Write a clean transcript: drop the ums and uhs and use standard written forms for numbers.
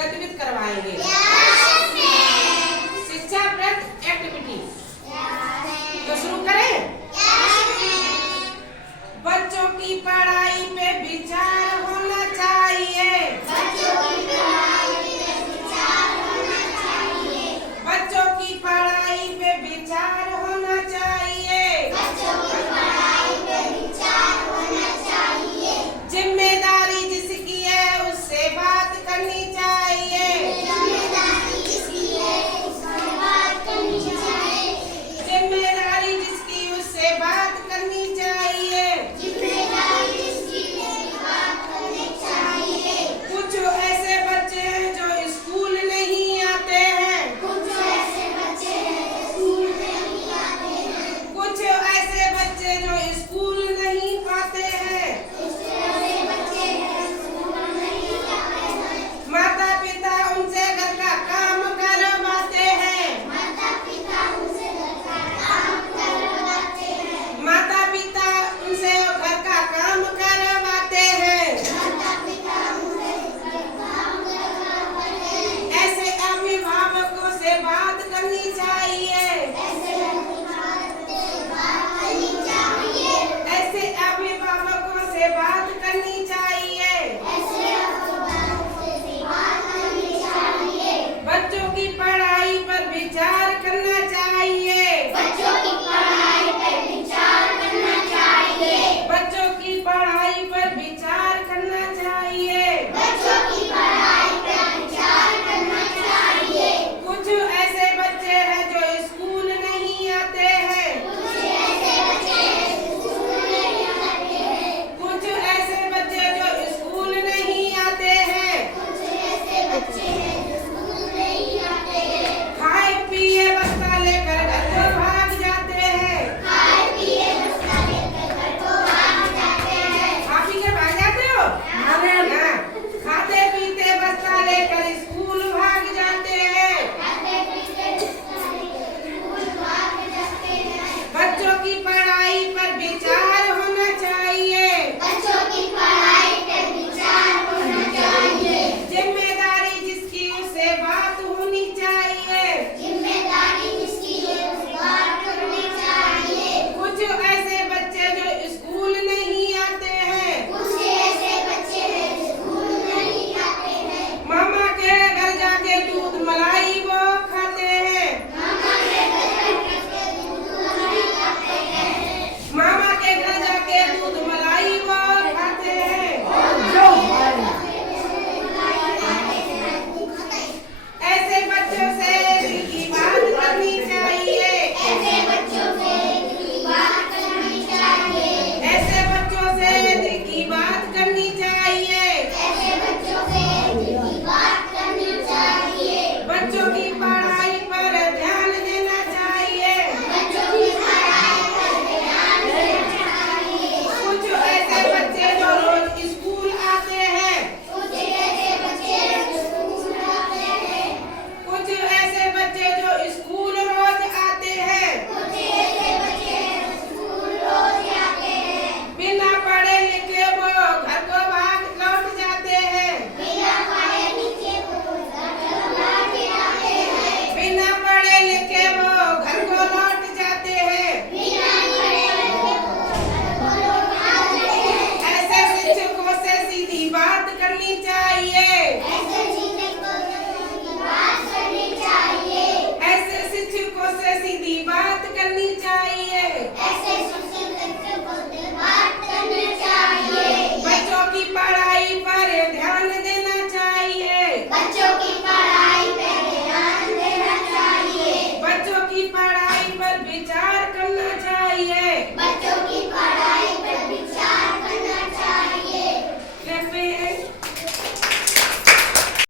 गतिविधि करवाएंगे। शिक्षाप्रद एक्टिविटी। तो शुरू करें। बच्चों की पढ़ाई पे विचार होना चाहिए। बच्चों की पढ़ाई पे विचार होना चाहिए। बच्चों की पढ़ाई पे विचार होना चाहिए। बच्चों की पढ़ाई पे विचार होना चाहिए। जिम्मेदारी जिसकी है उससे बात करनी चाहिए। जिम्मेदारी जिसकी है उससे बात करनी चाहिए। जिम्मेदारी जिसकी उससे बात करनी चाहिए। जिम्मेदारी जिसकी उससे बात करनी चाहिए। कुछ ऐसे बच्चे हैं जो स्कूल नहीं आते हैं। कुछ ऐसे बच्चे हैं स्कूल नहीं आते हैं। कुछ ऐसे बच्चे जो स्कूल नहीं पाते हैं। कुछ ऐसे बच्चे हैं स्कूल नहीं आते हैं। माता पिता उनसे घर का काम करवाते हैं। माता पिता उनसे घर का काम करवाते हैं। माता पिता उनसे घर का काम करवाते हैं। माता पिता उनसे घर का काम करवाते हैं। ऐसे अभिभावकों से बात करनी चाहिए। ऐसे अभिभावकों से बात करनी चाहिए। ऐसे अभिभावकों से बात करनी चाहिए। ऐसे अभिभावकों से बात करनी चाहिए। बच्चों की पढ़ाई पर विचार करना चाहिए। बच्चों की पढ़ाई पर विचार करना चाहिए। बच्चों की पढ़ाई पर विचार करना चाहिए। बच्चों की पढ़ाई पर विचार करना चाहिए। कुछ ऐसे बच्चे हैं जो स्कूल नहीं आते हैं। कुछ ऐसे बच्चे स्कूल नहीं आते हैं। कुछ ऐसे बच्चे जो स्कूल नहीं आते हैं। कुछ ऐसे बच्चे स्कूल नहीं आते हैं। खाए पिए बस्ता लेकर घर को भाग जाते हैं। खाए पिए बस्ता लेकर घर को भाग जाते हैं। खा पी के भाग जाते हो? हाँ। खाते पीते बस्ता लेकर स्कूल भाग जाते हैं। खाते पीते बस्ता लेकर स्कूल भाग जाते हैं। बच्चों की पढ़ाई पर विचार होना चाहिए। बच्चों की पढ़ाई पर विचार होना चाहिए। जिम्मेदारी जिसकी उससे बात होनी चाहिए। जिम्मेदारी जिसकी उससे बात करनी चाहिए। कुछ ऐसे बच्चे जो स्कूल नहीं आते हैं। कुछ ऐसे बच्चे स्कूल नहीं आते हैं। मामा के घर जाके दूध मलाई वो खाते हैं। मामा के घर जाके दूध मलाई खाते हैं। मामा के घर जाके दूध मलाई वो खाते हैं। ऐसे बच्चों से दिल की बात करनी चाहिए। ऐसे बच्चों से दिल की बात करनी चाहिए। ऐसे बच्चों से दिल की बात करनी चाहिए। ऐसे बच्चों से दिल की बात करनी चाहिए। बच्चों की पढ़ाई पर ध्यान देना चाहिए। बच्चों की पढ़ाई पर ध्यान देना चाहिए। कुछ ऐसे बच्चे जो रोज स्कूल आते हैं। कुछ ऐसे बच्चे स्कूल आते हैं। कुछ ऐसे बच्चे जो स्कूल रोज आते हैं। कुछ ऐसे बच्चे स्कूल रोज आते हैं। बिना पढ़े लिखे वो घर को भाग लौट जाते हैं। बिना पढ़े लिखे वो घर को लौट जाते हैं। बिना पढ़े लिखे वो घर को लौट जाते हैं। बिना पढ़े लिखे वो घर को लौट जाते हैं। ऐसे शिक्षकों से सीधी बात करनी चाहिए। ऐसे शिक्षकों से सीधी बात करनी चाहिए। ऐसे शिक्षकों से सीधी बात करनी चाहिए। ऐसे शिक्षकों से बात करनी चाहिए। बच्चों की पढ़ाई पर ध्यान देना चाहिए। बच्चों की पढ़ाई पर ध्यान देना चाहिए। बच्चों की पढ़ाई पर विचार करना चाहिए। बच्चों